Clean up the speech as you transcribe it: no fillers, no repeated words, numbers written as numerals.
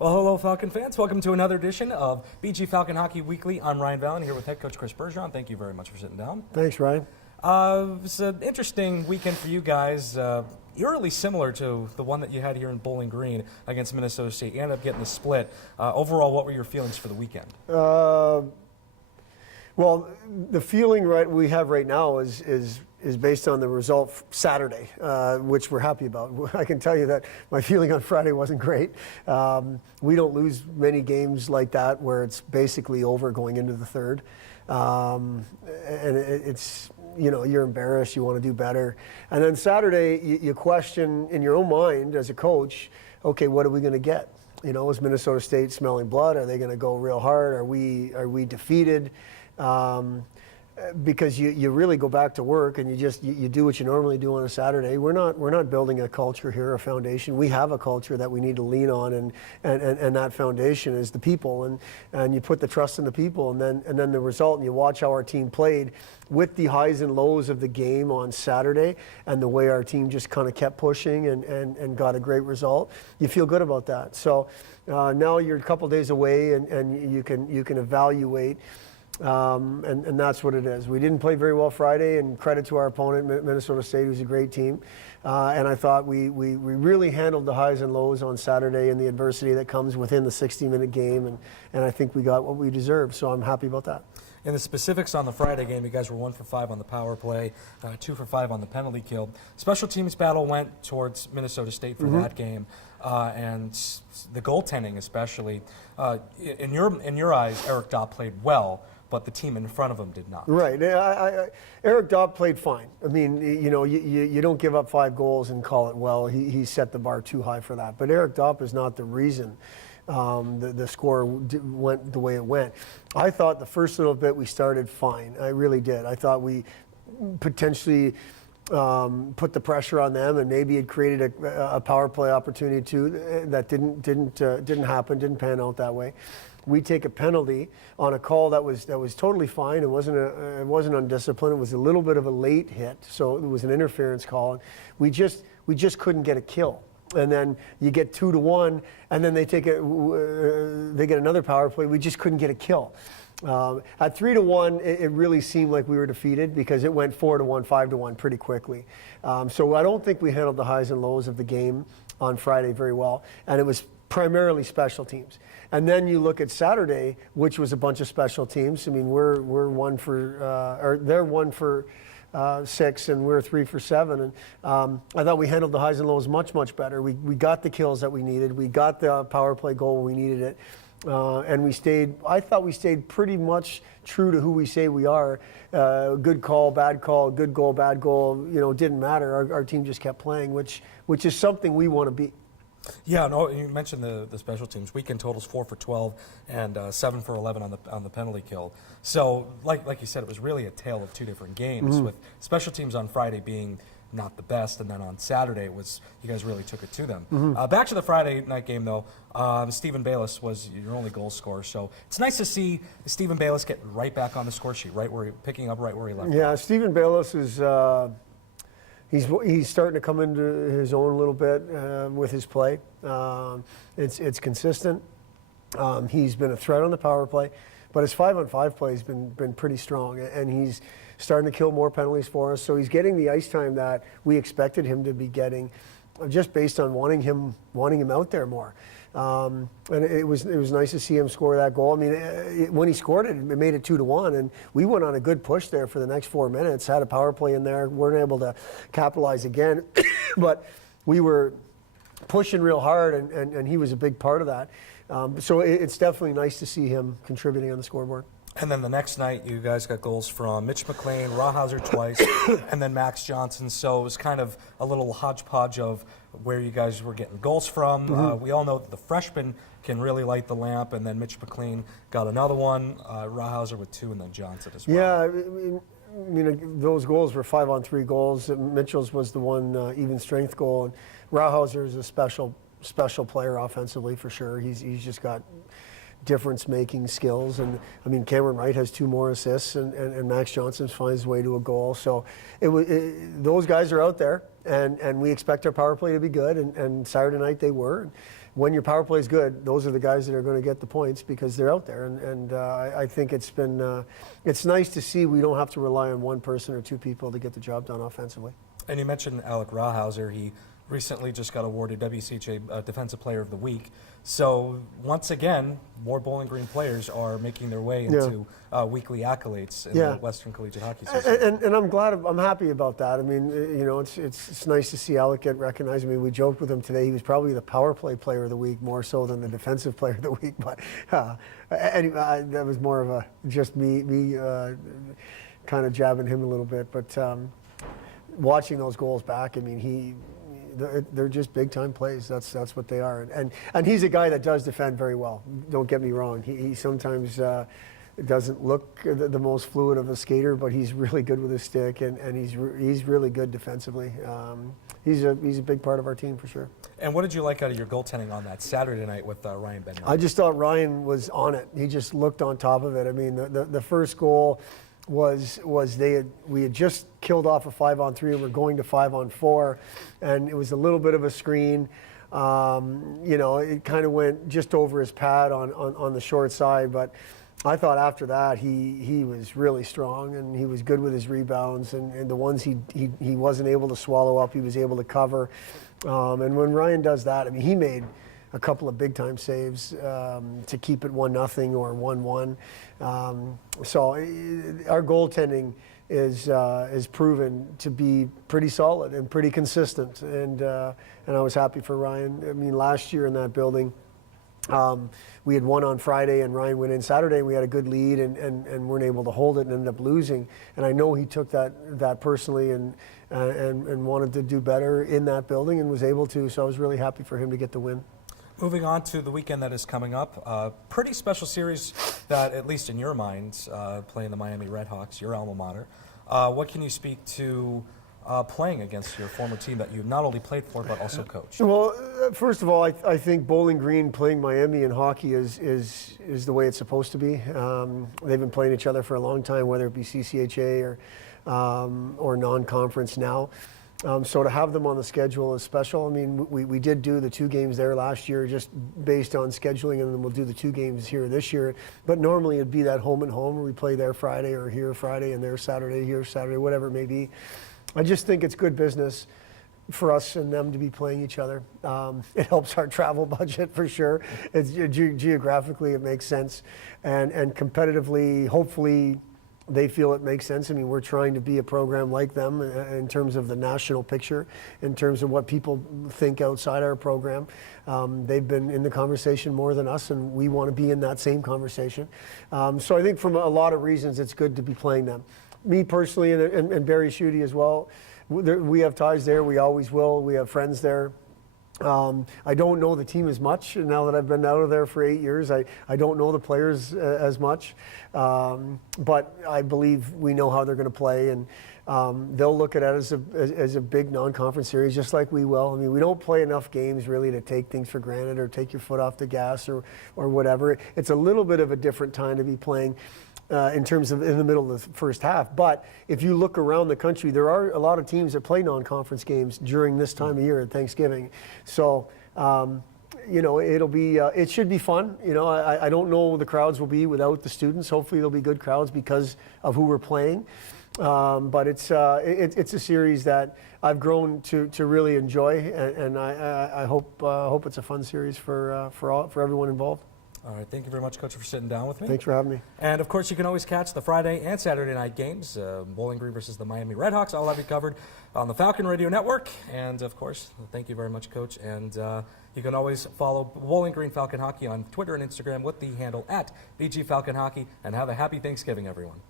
Well, hello, Falcon fans. Welcome to another edition of BG Falcon Hockey Weekly. I'm Ryan Vallon here with head coach Chris Bergeron. Thank you very much for sitting down. Thanks, Ryan. It's an interesting weekend for you guys. Eerily similar to the one that you had here in Bowling Green against Minnesota State. You ended up getting the split. Overall, what were your feelings for the weekend? Well, the feeling we have right now is based on the result Saturday, which we're happy about. I can tell you that my feeling on Friday wasn't great. We don't lose many games like that where it's basically over going into the third. And it's, you know, you're embarrassed, you want to do better. And then Saturday, you question in your own mind as a coach, okay, what are we going to get? You know, is Minnesota State smelling blood? Are they going to go real hard? Are we defeated? Because you really go back to work and you do what you normally do on a Saturday. We're not building a culture here, a foundation. We have a culture that we need to lean on, and that foundation is the people, and you put the trust in the people, and then the result. And you watch how our team played with the highs and lows of the game on Saturday, and the way our team just kind of kept pushing and got a great result. You feel good about that. So now you're a couple days away, and you can evaluate. And that's what it is. We didn't play very well Friday, and credit to our opponent, Minnesota State, who's a great team. And I thought we really handled the highs and lows on Saturday and the adversity that comes within the 60-minute game, and I think we got what we deserved, so I'm happy about that. In the specifics on the Friday game, you guys were 1 for 5 on the power play, 2 for 5 on the penalty kill. Special teams battle went towards Minnesota State for that game, and the goaltending especially. In your eyes, Eric Dopp played well, but the team in front of him did not. Right. Eric Dopp played fine. I mean, you know, you don't give up 5 goals and call it well. He set the bar too high for that. But Eric Dopp is not the reason the score went the way it went. I thought the first little bit we started fine. I really did. I thought we potentially put the pressure on them, and maybe it created a power play opportunity too. That didn't happen. Didn't pan out that way. We take a penalty on a call that was totally fine. It wasn't undisciplined. It was a little bit of a late hit, so it was an interference call. And we just couldn't get a kill. And then you get 2-1, and then they get another power play. We just couldn't get a kill. At 3-1, it really seemed like we were defeated because it went 4-1, 5-1 pretty quickly. So I don't think we handled the highs and lows of the game on Friday very well, and it was primarily special teams. And then you look at Saturday, which was a bunch of special teams. I mean, they're 1 for 6, and we're 3 for 7. And I thought we handled the highs and lows much better. We got the kills that we needed. We got the power play goal when we needed it. And I thought we stayed pretty much true to who we say we are. Good call, good goal, bad goal. You know, it didn't matter. Our team just kept playing, which is something we want to be. Yeah, no, you mentioned the special teams. Weekend totals 4 for 12 and 7 for 11 on the penalty kill. So, like you said, it was really a tale of 2 different games, with special teams on Friday being not the best, and then on Saturday it was you guys really took it to them. Back to the Friday night game though, Stephen Bayless was your only goal scorer, so it's nice to see Stephen Bayless get right back on the score sheet, picking up right where he left. Yeah, Stephen Bayless is. He's starting to come into his own a little bit with his play. It's consistent. He's been a threat on the power play, but his 5-on-5 play has been pretty strong, and he's starting to kill more penalties for us. So he's getting the ice time that we expected him to be getting, just based on wanting him out there more. And it was nice to see him score that goal. I mean, when he scored it, it made it 2-1, and we went on a good push there for the next 4 minutes. Had a power play in there, weren't able to capitalize again, but we were pushing real hard, and he was a big part of that. So it's definitely nice to see him contributing on the scoreboard. And then the next night, you guys got goals from Mitch McLean, Hauser twice, and then Max Johnson. So it was kind of a little hodgepodge of where you guys were getting goals from. We all know that the freshman can really light the lamp, and then Mitch McLean got another one, Hauser with 2, and then Johnson as well. Yeah, I mean, those goals were 5-on-3 goals. Mitchell's was the one even strength goal, and Hauser is a special player offensively for sure. He's just got difference-making skills, and I mean, Cameron Wright has 2 more assists, and Max Johnson finds his way to a goal. So those guys are out there, and we expect our power play to be good, and Saturday night they were. When your power play is good, those are the guys that are going to get the points because they're out there. And I think it's been it's nice to see we don't have to rely on one person or two people to get the job done offensively. And you mentioned Alacran Hauser. He recently just got awarded WCHA Defensive Player of the Week. So once again, more Bowling Green players are making their way into weekly accolades in the Western Collegiate Hockey System. And I'm happy about that. I mean, you know, it's nice to see Alec get recognized. I mean, we joked with him today. He was probably the power play player of the week more so than the defensive player of the week. But anyway, that was more of a just me kind of jabbing him a little bit. But watching those goals back, I mean, they're just big time plays. That's what they are. And he's a guy that does defend very well. Don't get me wrong. He sometimes doesn't look the most fluid of a skater, but he's really good with his stick, and he's really good defensively. He's a big part of our team for sure. And what did you like out of your goaltending on that Saturday night with Ryan Benyon? I just thought Ryan was on it. He just looked on top of it. I mean, the first goal was we had just killed off a 5-on-3 and we're going to 5-on-4, and it was a little bit of a screen. You know, it kind of went just over his pad on the short side, but I thought after that he was really strong, and he was good with his rebounds, and the ones he wasn't able to swallow up, he was able to cover. And when Ryan does that, I mean, he made a couple of big-time saves to keep it 1-0 or 1-1. So our goaltending is proven to be pretty solid and pretty consistent, and I was happy for Ryan. I mean, last year in that building, we had won on Friday, and Ryan went in Saturday, and we had a good lead, and weren't able to hold it and ended up losing. And I know he took that personally and wanted to do better in that building and was able to. So I was really happy for him to get the win. Moving on to the weekend that is coming up, pretty special series that, at least in your minds, playing the Miami Redhawks, your alma mater. What can you speak to playing against your former team that you not only played for but also coached? Well, first of all, I think Bowling Green playing Miami in hockey is the way it's supposed to be. They've been playing each other for a long time, whether it be CCHA or non-conference now. So to have them on the schedule is special. I mean, we did do the 2 games there last year just based on scheduling, and then we'll do the 2 games here this year. But normally it'd be that home and home where we play there Friday or here Friday and there Saturday, here Saturday, whatever it may be. I just think it's good business for us and them to be playing each other. It helps our travel budget for sure. It's geographically it makes sense, and competitively, hopefully, they feel it makes sense. I mean, we're trying to be a program like them in terms of the national picture, in terms of what people think outside our program. They've been in the conversation more than us, and we want to be in that same conversation. So I think from a lot of reasons, it's good to be playing them. Me personally, and Barry Schutte as well, we have ties there. We always will. We have friends there. I don't know the team as much now that I've been out of there for 8 years. I don't know the players as much, but I believe we know how they're going to play, and they'll look at it as a big non-conference series, just like we will. I mean, we don't play enough games really to take things for granted or take your foot off the gas or whatever. It's a little bit of a different time to be playing. In terms of in the middle of the first half. But if you look around the country, there are a lot of teams that play non-conference games during this time of year at Thanksgiving. So, you know, it should be fun. You know, I don't know the crowds will be without the students. Hopefully there'll be good crowds because of who we're playing. But it's a series that I've grown to really enjoy, and I hope it's a fun series for everyone involved. All right, thank you very much, Coach, for sitting down with me. Thanks for having me. And, of course, you can always catch the Friday and Saturday night games, Bowling Green versus the Miami Redhawks. I'll have you covered on the Falcon Radio Network. And, of course, thank you very much, Coach. And you can always follow Bowling Green Falcon Hockey on Twitter and Instagram with the handle @BG Falcon Hockey. And have a happy Thanksgiving, everyone.